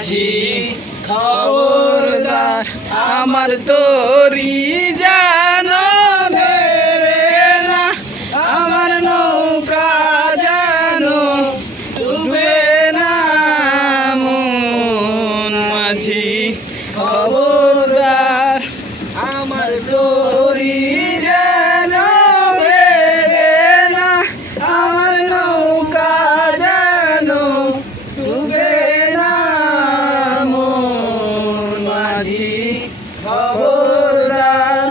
মাঝি খবরদার আমার তোরি জানো মেরে না, আমার নৌকা জানো ডুবে না মন। মাঝি খবরদার আমার তোরি জানো মেরে না, আমার নৌকা জানো ডুবে না মন। মাঝি খবরদার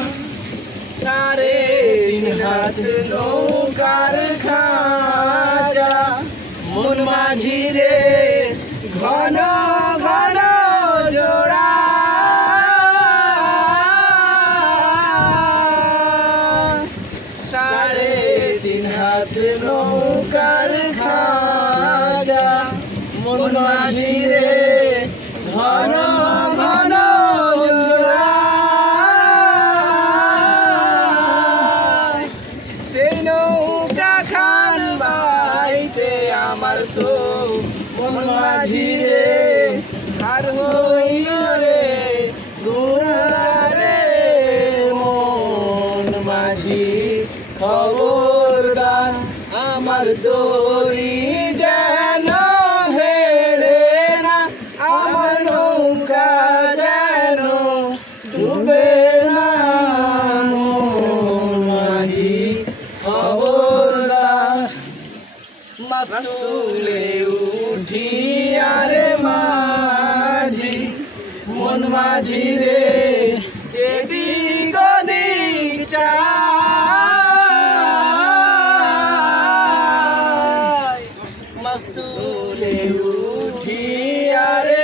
3.5 হাত নৌকার খাঁচা মন মাঝি রে ঘন ঘন জোড়া। 3.5 হাত নৌকার খাঁচা মন মাঝি রে ঘন ঘন জোড়া। সেই নৌকা খান বাইতে আমার তো মন মাঝি রে আর হইল রে গুড়া রে মন। মাঝি খবরদার আমার দড়ি যেন হেরে না, আমার নৌকা যেন ডুবে না মন। মাঝি খবরদার মাছ তুলে উঠি আরে মাঝি মন মাঝি রে এদিক ওদিক চাই। মাছ তুলে উঠি আরে